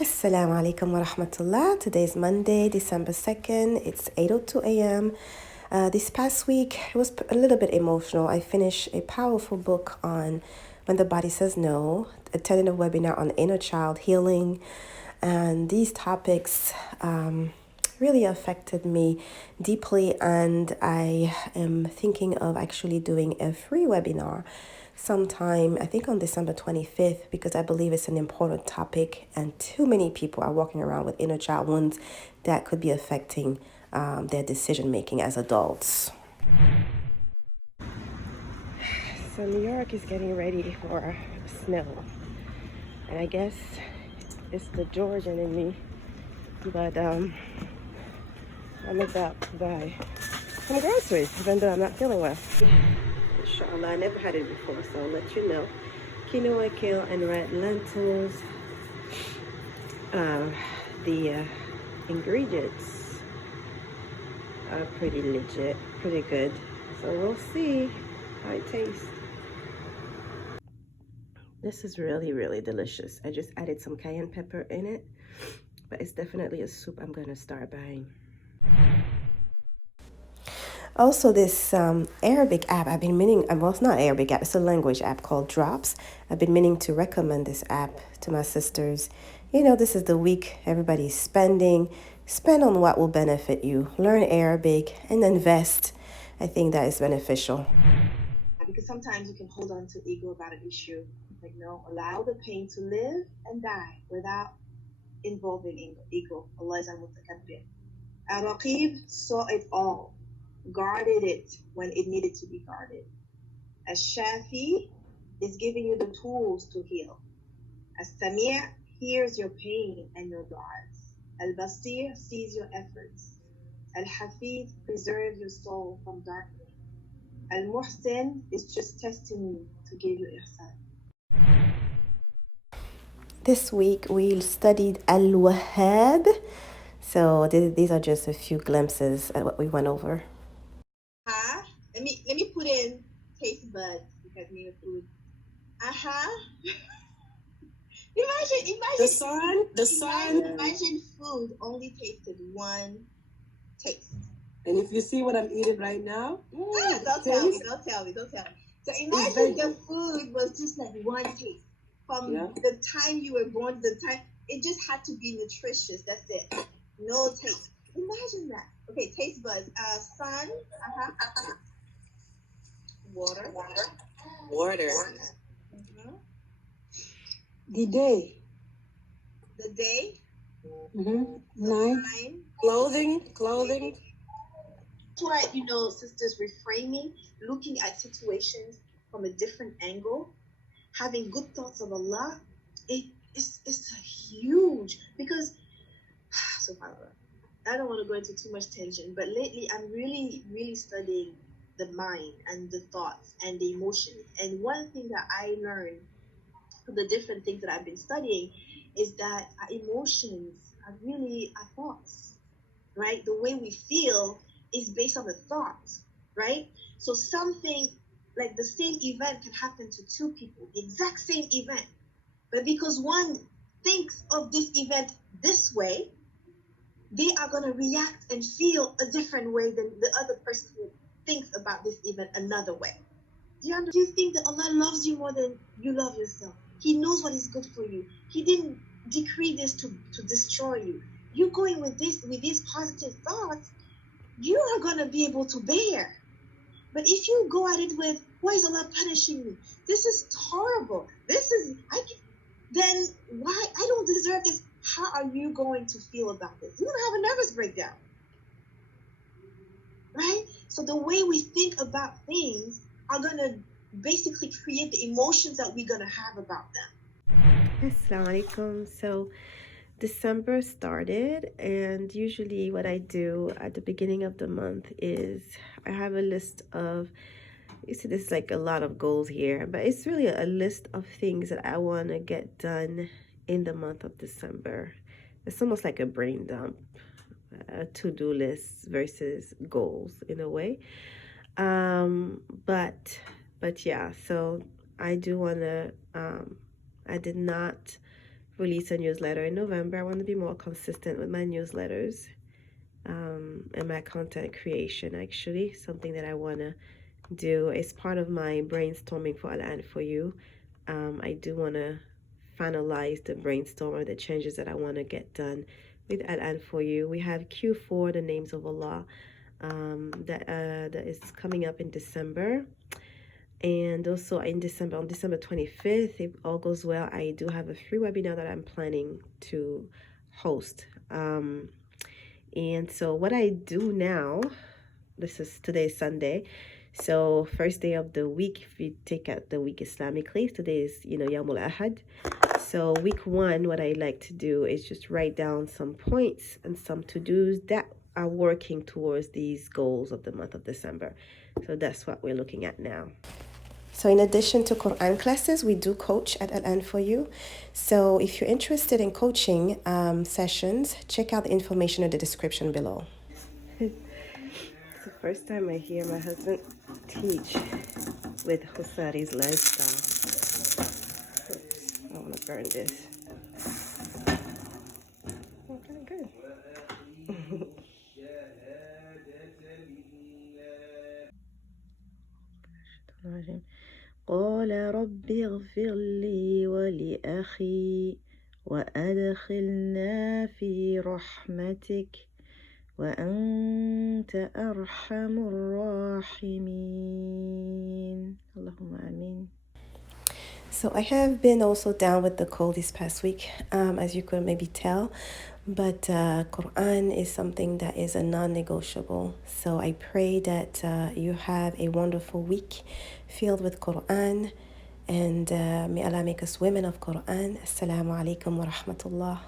Assalamu alaikum wa rahmatullah. Today is Monday, December 2nd. It's 8:02 a.m. This past week it was a little bit emotional. I finished a powerful book on When the Body Says No, attended a webinar on inner child healing, and these topics really affected me deeply, and I am thinking of actually doing a free webinar sometime, I think on December 25th, because I believe it's an important topic and too many people are walking around with inner child wounds that could be affecting their decision making as adults. So New York is getting ready for snow, and I guess it's the Georgian in me, but I'm about to buy some groceries even though I'm not feeling well. Inshallah, I never had it before, so I'll let you know. Quinoa, kale, and red lentils. The ingredients are pretty legit, pretty good. So we'll see how it tastes. This is really, really delicious. I just added some cayenne pepper in it, but it's definitely a soup I'm gonna start buying. Also, this Arabic app, I've been meaning, well, it's not Arabic app, it's a language app called Drops. I've been meaning to recommend this app to my sisters. You know, this is the week everybody's spending. Spend on what will benefit you. Learn Arabic and invest. I think that is beneficial. Because sometimes you can hold on to ego about an issue. Like, no, allow the pain to live and die without involving ego. Allah is al-mutakabbir. Al-Raqib saw it all, guarded it when it needed to be guarded. As-Shafi is giving you the tools to heal. As-Sami' hears your pain and your du'as. Al-Basir sees your efforts. Al-Hafiz preserves your soul from darkness. Al-Muhsin is just testing you to give you ihsan. This week we studied Al Wahhab. So these are just a few glimpses at what we went over. Let me put in taste buds because me with food. Imagine the sun. Imagine food only tasted one taste. And if you see what I'm eating right now, don't tell me. So imagine the food was just like one taste. From the time you were born to the time, it just had to be nutritious. That's it. No taste. Imagine that. Okay, taste buds. Sun. Water. Mm-hmm. the day. Night. Clothing. That's why, sisters, reframing, looking at situations from a different angle, having good thoughts of Allah, it's huge. Because, subhanAllah, I don't want to go into too much tension, but lately I'm really, really studying the mind and the thoughts and the emotions. And one thing that I learned from the different things that I've been studying is that our emotions are really our thoughts, right? The way we feel is based on the thoughts, right? So something like the same event can happen to two people, the exact same event. But because one thinks of this event this way, they are going to react and feel a different way than the other person who thinks about this event another way. Do you think that Allah loves you more than you love yourself? He knows what is good for you. He didn't decree this to destroy you. You're going with these positive thoughts, you are going to be able to bear. But if you go at it with, why is Allah punishing me? This is horrible. Then why? I don't deserve this. How are you going to feel about this? You're going to have a nervous breakdown. Right? So the way we think about things are going to basically create the emotions that we're going to have about them. Assalamu alaikum. So December started, and usually what I do at the beginning of the month is I have a list of, you see there's like a lot of goals here, but it's really a list of things that I want to get done in the month of December. It's almost like a brain dump, a to-do list versus goals in a way. But yeah, so I do want to, I did not release a newsletter in November. I want to be more consistent with my newsletters and my content creation. Actually, something that I want to do is part of my brainstorming for Allah for you. I do want to finalize the brainstorm or the changes that I want to get done with Allah for you. We have Q4, the names of Allah, that is coming up in December. And also in December, on December 25th, if all goes well, I do have a free webinar that I'm planning to host. And so what I do now, today's Sunday. So first day of the week, if you take out the week Islamically, today is, Yawmul Ahad. So week 1, what I like to do is just write down some points and some to-dos that are working towards these goals of the month of December. So that's what we're looking at now. So in addition to Qur'an classes, we do coach at Al for you. So if you're interested in coaching sessions, check out the information in the description below. It's the first time I hear my husband teach with Husari's lifestyle. Oops, I want to burn this. Okay, good. قال رب اغفر لي ولأخي وأدخلنا في رحمتك وأنت أرحم الراحمين اللهم آمين. So I have been also down with the cold this past week, as you could maybe tell, but Qur'an is something that is a non-negotiable. So I pray that you have a wonderful week filled with Qur'an, and may Allah make us women of Qur'an. Assalamu alaikum wa rahmatullah.